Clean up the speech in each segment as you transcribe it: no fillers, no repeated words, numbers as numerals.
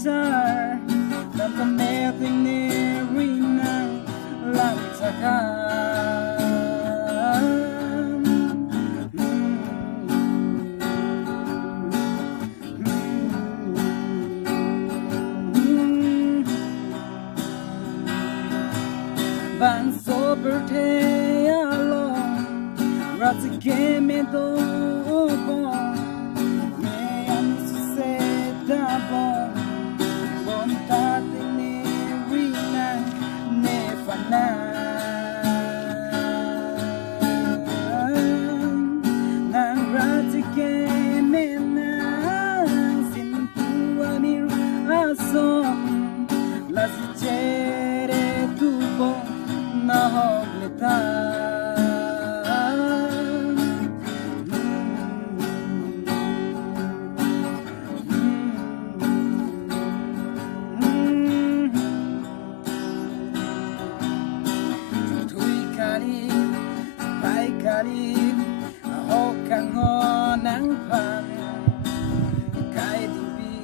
guitar dan pemiting ni Rina lantakan Ban so berte along Ratsi keme do bon Me am se da bon Bon ta te ne rina ne fana Nang ratsi keme na Sin tuanir asom Lasi chere tu bon na hoglita Tui kali pai kali ho kangon nang pan kai dibi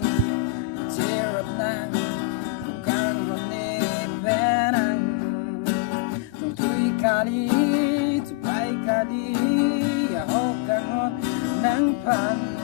cherap nang kang hone penang kali tu pai kali ya ho kangon nang pan